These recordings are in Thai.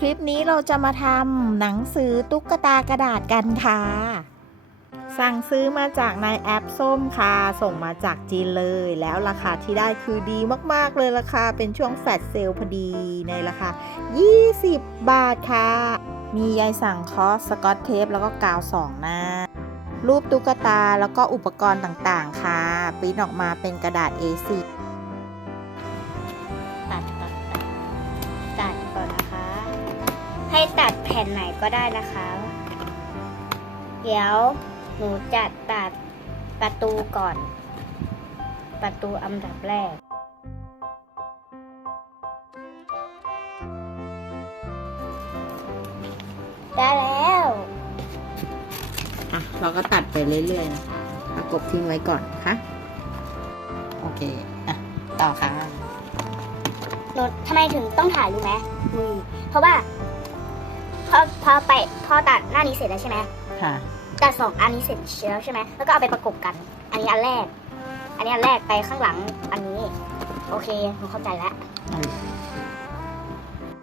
คลิปนี้เราจะมาทำหนังสือตุ๊กตากระดาษกันค่ะ สั่งซื้อมาจากในแอปส้มค่ะ ส่งมาจากจีนเลย แล้วราคาที่ได้คือดีมากๆเลยราคาเป็นช่วงแฟลชเซลพอดีในราคา 20 บาทค่ะ มียายสั่งคอสสกอตเทปแล้วก็กาวสองหน้า รูปตุ๊กตาแล้วก็อุปกรณ์ต่างๆ ค่ะปริ้นออกมาเป็นกระดาษ A4 ผ่นไหนก็ได้นะคะ เดี๋ยวหนูจะตัดประตูก่อน ประตูอันดับแรก ได้แล้ว อะ เราก็ตัดไปเรื่อยๆนะคะประกบทิ้งไว้ก่อนนะคะโอเค อะ ต่อค่ะ หนูทำไมถึงต้องถ่ายรู้ไหมอืมเพราะว่าพ อพอไปพอตัดหน้านี้เสร็จแล้วใช่ไหมค่ะ ตัดสองอันนี้เสร็จแล้วใช่ไหมแล้วก็เอาไปประกบกัน อันนี้อันแรก อันนี้อันแรกไปข้างหลังอันนี้ โอเคหนูเข้าใจแล้ว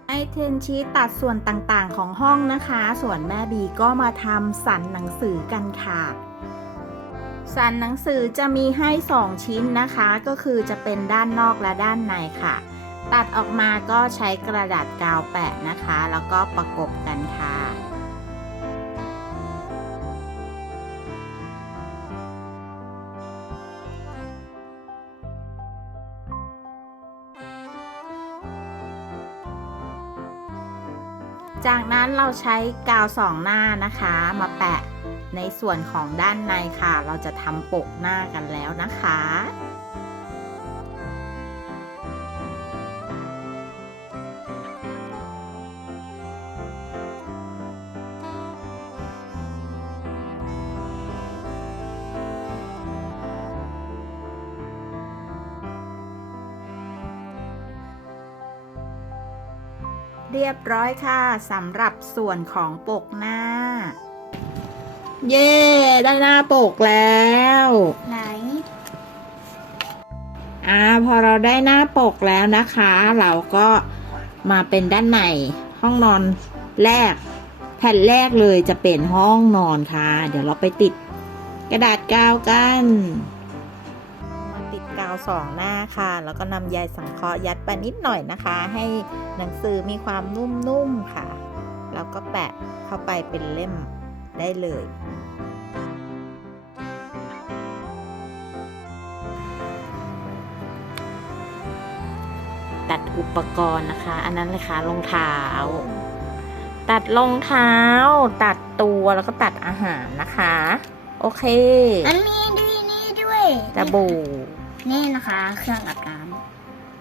ไอเทนชีตตัดส่วนต่างๆของห้องนะคะ ส่วนแม่บีก็มาทำสันหนังสือกันค่ะสันหนังสือจะมีให้ 2 ชิ้นนะคะ ก็คือจะเป็นด้านนอกและด้านในค่ะ ตัดออกมาก็ใช้กระดาษกาวแปะนะคะ แล้วก็ประกบกันค่ะจากนั้นเราใช้กาวสองหน้านะคะ มาแปะในส่วนของด้านในค่ะ เราจะทำปกหน้ากันแล้วนะคะ เรียบร้อยค่ะสำหรับส่วนของปกหน้า เย้ ได้หน้าปกแล้ว ไหนอ่าพอเราได้หน้าปกแล้วนะคะ เราก็มาเป็นด้านในห้องนอนแรก แผ่นแรกเลยจะเป็นห้องนอนค่ะ เดี๋ยวเราไปติดกระดาษกาวกันมาติด กาวสองหน้าค่ะ แล้วก็นำใยสังเคราะห์ยัดไปนิดหน่อยนะคะ ให้หนังสือมีความนุ่มๆค่ะ แล้วก็แปะเข้าไปเป็นเล่มได้เลยตัดอุปกรณ์นะคะ อันนั้นเลยค่ะรองเท้า ตัดรองเท้า ตัดตัวแล้วก็ตัดอาหารนะคะ โอเค อันนี้ด้วยนี่ด้วยตะบู่ นี่นะคะ เครื่องอาบน้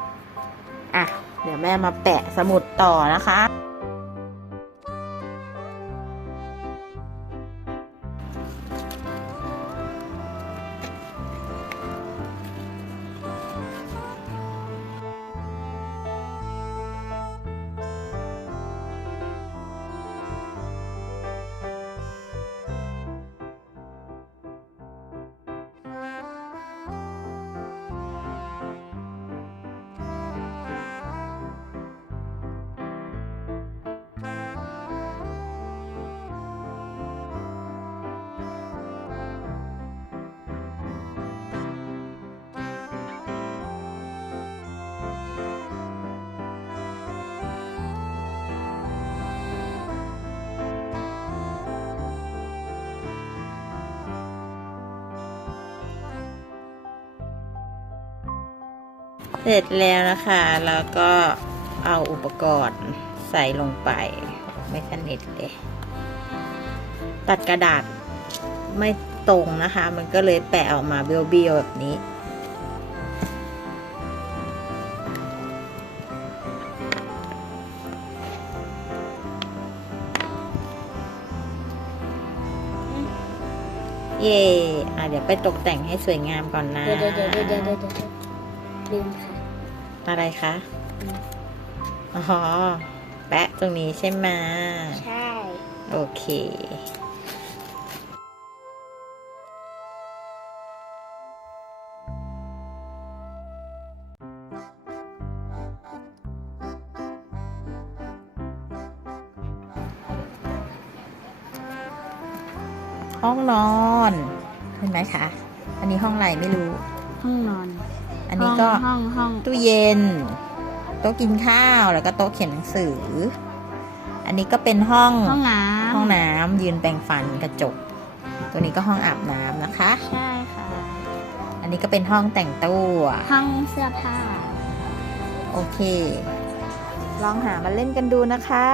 ำอะ เดี๋ยวแม่มาแปะสมุดต่อนะคะ เสร็จแล้วนะคะ แล้วก็เอาอุปกรณ์ใส่ลงไป ไม่สนิทเลย ตัดกระดาษไม่ตรงนะคะ มันก็เลยแปะออกมาเบี้ยวๆแบบนี้ เย่อะเดี๋ยวไปตกแต่งให้สวยงามก่อนนะ เดี๋ยวเดี๋ยวเดี๋ยวเดี๋ยว เมค่ะ อะไรคะ อ๋อ แปะตรงนี้ใช่ไหมใช่ โอเคห้องนอน เห็นไหมคะ อันนี้ห้องไรไม่รู้ ห้องนอน อันนี้ก็ห้องห้องตู้เย็น โต๊ะกินข้าวแล้วก็โต๊ะเขียนหนังสือ อันนี้ก็เป็นห้องห้องน้ำห้องน้ำยืนแปรงฟันกระจก ตัวนี้ก็ห้องอาบน้ำนะคะ ใช่ค่ะ อันนี้ก็เป็นห้องแต่งตัวห้องเสื้อผ้า โอเค ลองหามาเล่นกันดูนะคะ